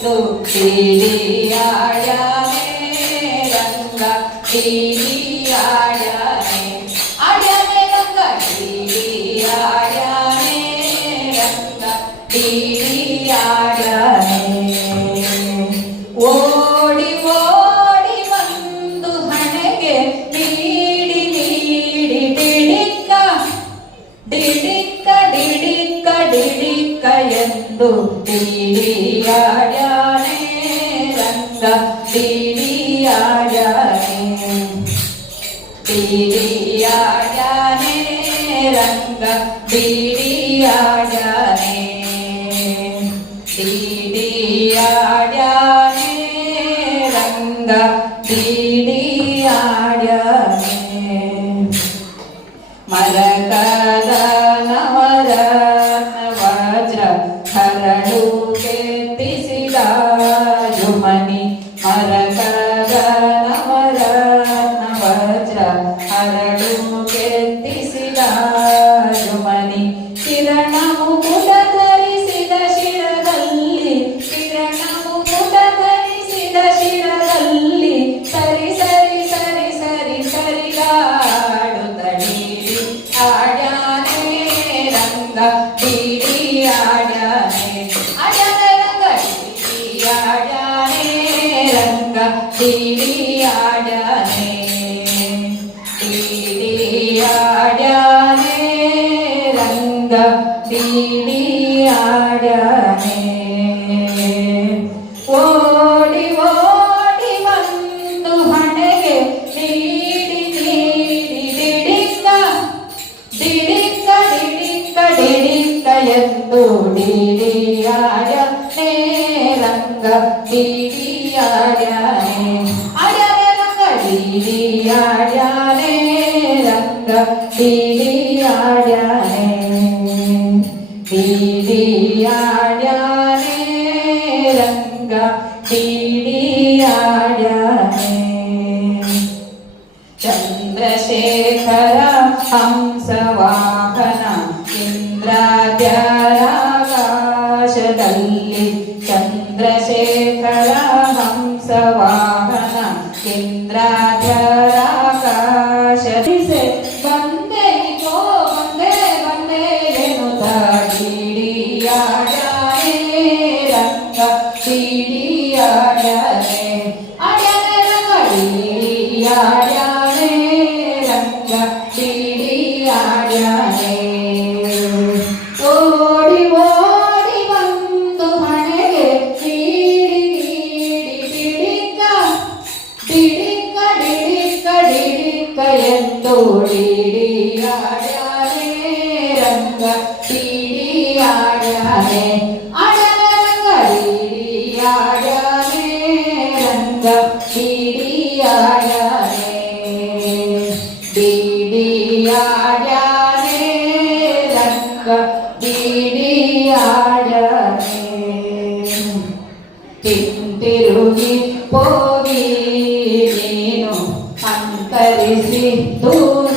ಎಂದು ಡಿಡಿಯಾಡ್ಯಾನೆ ರಂಗ ಡಿಡಿಯಾಡ್ಯಾನೆ ಆಡ್ಯಾನೆ ರಂಗ ಡಿಡಿಯಾಡ್ಯಾನೆ ರಂಗ ಡಿಡಿಯಾಡ್ಯಾನೆ ಓಡಿ ಓಡಿ ಬಂದು ಹಣೆಗೆ ನೀಡಿ ನೀಡಿ ಡಿಡಿಕ್ಕ ಡಿಡಿಕ್ಕ ಡಿಡಿಕ್ಕ ಡಿಡಿಕ್ಕ ಎಂದು ಡಿಡಿಯಾಡ್ಯಾನೆ ರಂಗ ಡಿಡಿಯಾಡ್ಯಾನೆ ಡಿಡಿಯಾಡ್ಯಾನೆ ರಂಗ ಡಿಡಿಯಾಡ್ಯಾನೆ ಡಿಡಿಯಾಡ್ಯಾನೆ ರಂಗ ಡಿಡಿಯಾಡ್ಯಾನೆ ಮರಕದ ನವರತ್ನ ವಜ್ರ ಹರಳು ಕೆತ್ತಿಸಿದ ಜುಮನಿ ಮರಕದ ನವರತ್ನ ವಜ್ರ ಹರಳು ಕೆತ್ತಿಸಿದ ಜುಮನಿ ಕಿರಣ ಮುಕುಟ ಧರಿಸಿದ ಶಿರದಲ್ಲಿ ಕಿರಣ ಮುಕುಟ ಧರಿಸಿದ ಶಿರದಲ್ಲಿ ಸರಿ ಸರಿ ಸರಿ ಸರಿ ಸರಿಗಾಡುತ್ತ ಡಿಡಿ ಆಡ್ಯಾನೆ ರಂಗ ಡಿಡಿಯಾಡ್ಯಾನೆ ಆಡ್ಯಾನೆ ರಂಗ ಡಿಡಿಯಾಡ್ಯಾನೆ ರಂಗ ಡಿಡಿಯಾಡ್ಯಾನೆ ಡಿಡಿಯಾಡ್ಯಾನೆ ರಂಗ ಡಿಡಿಯಾಡ್ಯಾನೆ ಓಡಿ ಓಡಿ ಬಂದು ಹಣೆಗೆ ನೀಡಿ ನೀಡಿ ಡಿಡಿಕ್ಕ ಡಿಡಿಕ್ಕ ಡಿಡಿಕ್ಕ ಡಿಡಿಕ್ಕ ಎಂದು ಡಿಡಿಯಾಡ್ಯಾನೆ ರಂಗ ಡಿಡಿಯಾಡ್ಯಾನೆ ಆಡ್ಯಾನೆ ರಂಗ ಡಿಡಿಯಾಡ್ಯಾನೆ ರಂಗ ಡಿಡಿಯಾಡ್ಯಾನೆ ಡಿಡಿಯಾಡ್ಯಾನೆ ರಂಗ ಡಿಡಿಯಾಡ್ಯಾನೆ ಚಂದ್ರಶೇಖರ ಹಂಸವಾಹನ ಇಂದ್ರಾದ್ಯರಾಕಾಶದಲ್ಲಿ ಚಂದ್ರಶೇಖರ ಹಂಸವಾಹನ ಇಂದ್ರಾದ್ಯರಾಕಾಶದಲ್ಲಿ ಬಂದೆ ಗೋ ಬಂದೆ ಬಂದೆ ಎನ್ನುತ್ತ ಡಿಡಿಯಾಡ್ಯಾನೆ ರಂಗ ಡಿಡಿಯಾಡ್ಯಾನೆ ಆಡ್ಯಾನೆ ರಂಗ ಡಿಡಿಯಾಡ್ಯಾನೆ ರಂಗ ಡಿಡಿಯಾಡ್ಯಾನೆ ಓಡಿ ಓಡಿ ಬಂದು ಹಣೆಗೆ ನೀಡಿ ನೀಡಿ ಡಿಡಿಕ್ಕ ಡಿಡಿಕ್ಕ ಡಿಡಿಕ್ಕ ಡಿಡಿಕ್ಕ ಎಂದು ಡಿಡಿಯಾಡ್ಯಾನೆ ರಂಗ ಡಿಡಿಯಾಡ್ಯಾನೆ ಆಡ್ಯಾನೆ ರಂಗ ಡಿಡಿಯಾಡ್ಯಾನೆ ರಂಗ ಡಿಡಿಯಾಡ್ಯಾನೆ ಡಿಡಿಯಾಡ್ಯಾನೆ ರಂಗ ಡಿಡಿಯಾಡ್ಯಾನೆ ಹಿಂತಿರುಗಿ ಹೋಗಿ ನೀನು ಅಂತರಿಸಿ ದೂರದಲ್ಲಿ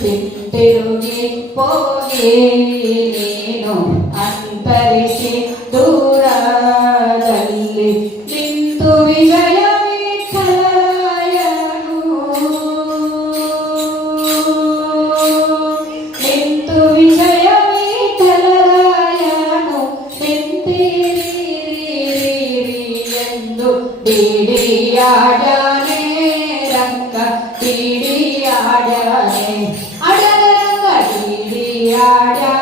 ಹಿಂತಿರುಗಿ ಹೋಗಿ ನೀನು ಅಂತರಿಸಿ ದೂರದಲ್ಲಿ ನಿಂತು ವಿಜಯ ವಿಠಲರಾಯನು ನಿಂತು ವಿಜಯ ವಿಠಲರಾಯನು ನಿಂತಿರಿ ಎಂದು ಡಿಡಿಯಾಡ್ಯಾನೆ ರಂಗ ಡಿಡಿಯಾಡ್ಯಾನೆ ಆಡ್ಯಾನೆ ರಂಗ ಡಿಡಿಯಾಡ್ಯಾನೆ